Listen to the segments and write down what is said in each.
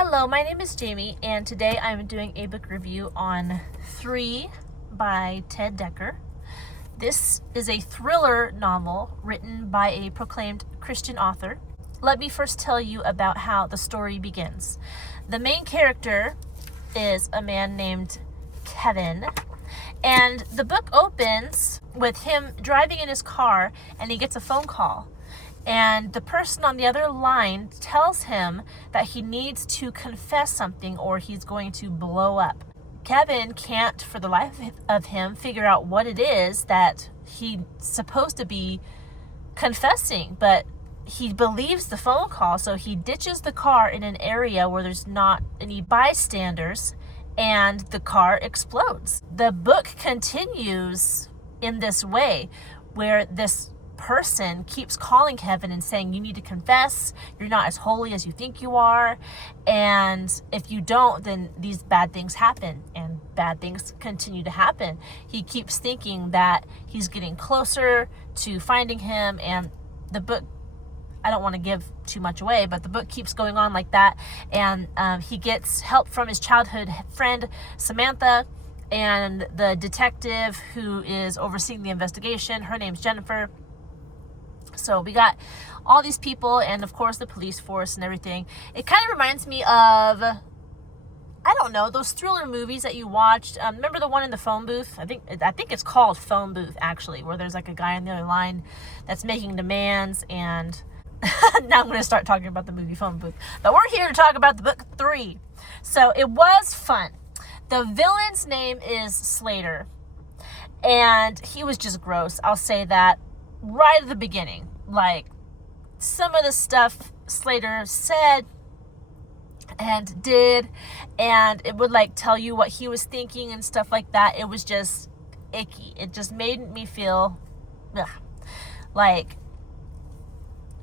Hello, my name is Jamie, and today I'm doing a book review on 3 by Ted Dekker. This is a thriller novel written by a proclaimed Christian author. Let me first tell you about how the story begins. The main character is a man named Kevin, and the book opens with him driving in his car, and he gets a phone call. And the person on the other line tells him that he needs to confess something or he's going to blow up. Kevin can't, for the life of him, figure out what it is that he's supposed to be confessing. But he believes the phone call, so he ditches the car in an area where there's not any bystanders, and the car explodes. The book continues in this way, where this person keeps calling Kevin and saying, you need to confess, you're not as holy as you think you are, and if you don't, then these bad things happen, and bad things continue to happen. He keeps thinking that he's getting closer to finding him, and the book, I don't want to give too much away, but the book keeps going on like that, and he gets help from his childhood friend Samantha, and the detective who is overseeing the investigation, her name's Jennifer. So we got all these people, and of course the police force and everything. It kind of reminds me of, I don't know, those thriller movies that you watched. Remember the one in the phone booth? I think it's called Phone Booth, actually, where there's like a guy on the other line that's making demands. And now I'm going to start talking about the movie Phone Booth. But we're here to talk about the book 3. So it was fun. The villain's name is Slater, and he was just gross. I'll say that right at the beginning. Like, some of the stuff Slater said and did, and it would like tell you what he was thinking and stuff like that. It was just icky. It just made me feel like,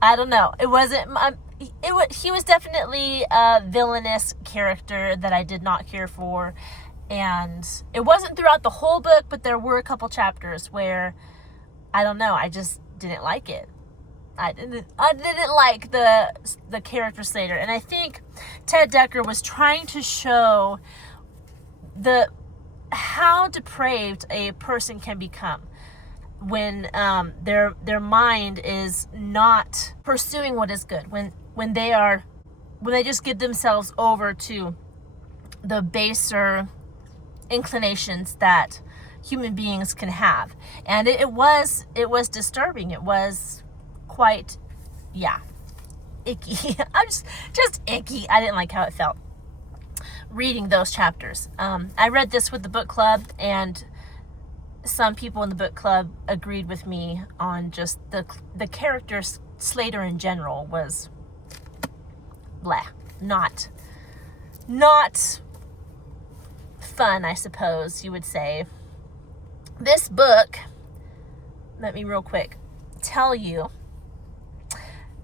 I don't know. It wasn't, he was definitely a villainous character that I did not care for, and it wasn't throughout the whole book, but there were a couple chapters where, I don't know, I just didn't like it. I didn't like the character Slater, and I think Ted Dekker was trying to show how depraved a person can become when their mind is not pursuing what is good, when they just give themselves over to the baser inclinations that human beings can have. And it was disturbing. It was quite, icky. I'm just icky. I didn't like how it felt reading those chapters. I read this with the book club, and some people in the book club agreed with me on just the character Slater in general was not fun, I suppose you would say. This book, let me real quick tell you,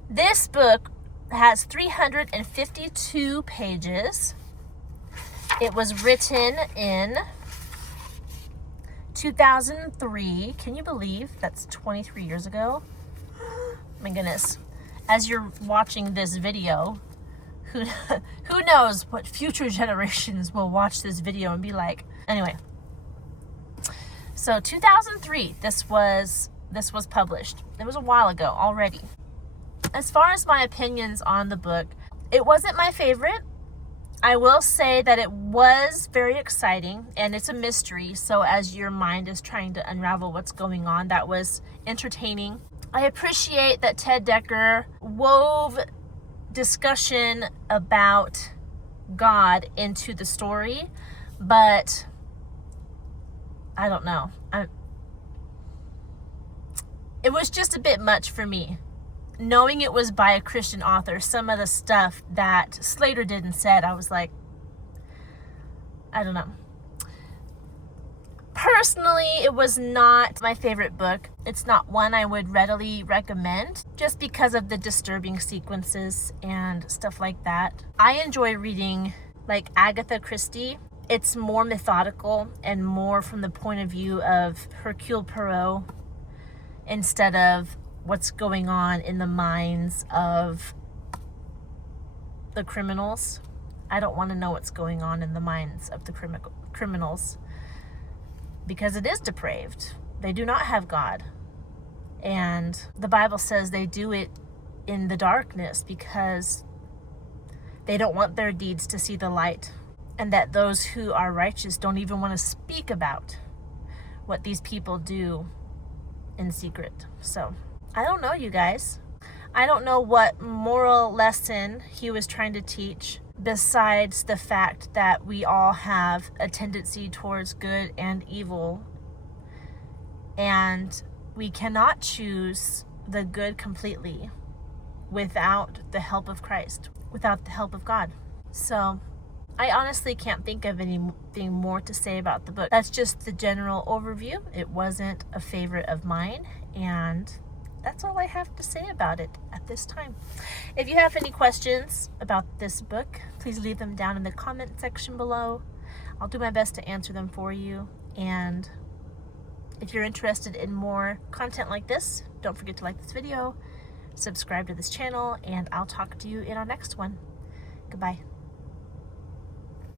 this book has 352 pages. It was written in 2003. Can you believe that's 23 years ago? My goodness. As you're watching this video, who knows what future generations will watch this video and be like. Anyway. So 2003, this was published. It was a while ago already. As far as my opinions on the book, it wasn't my favorite. I will say that it was very exciting, and it's a mystery. So as your mind is trying to unravel what's going on, that was entertaining. I appreciate that Ted Dekker wove discussion about God into the story, but I don't know. It was just a bit much for me. Knowing it was by a Christian author, some of the stuff that Slater did and said, I was like, I don't know. Personally, it was not my favorite book. It's not one I would readily recommend, just because of the disturbing sequences and stuff like that. I enjoy reading like Agatha Christie. It's more methodical and more from the point of view of Hercule Poirot instead of what's going on in the minds of the criminals. I don't want to know what's going on in the minds of the criminals, because it is depraved. They do not have God. And the Bible says they do it in the darkness because they don't want their deeds to see the light, and that those who are righteous don't even want to speak about what these people do in secret. So I don't know, you guys. I don't know what moral lesson he was trying to teach, besides the fact that we all have a tendency towards good and evil, and we cannot choose the good completely without the help of Christ, without the help of God. So I honestly can't think of anything more to say about the book. That's just the general overview. It wasn't a favorite of mine, and that's all I have to say about it at this time. If you have any questions about this book, please leave them down in the comment section below. I'll do my best to answer them for you. And if you're interested in more content like this, don't forget to like this video, subscribe to this channel, and I'll talk to you in our next one. Goodbye.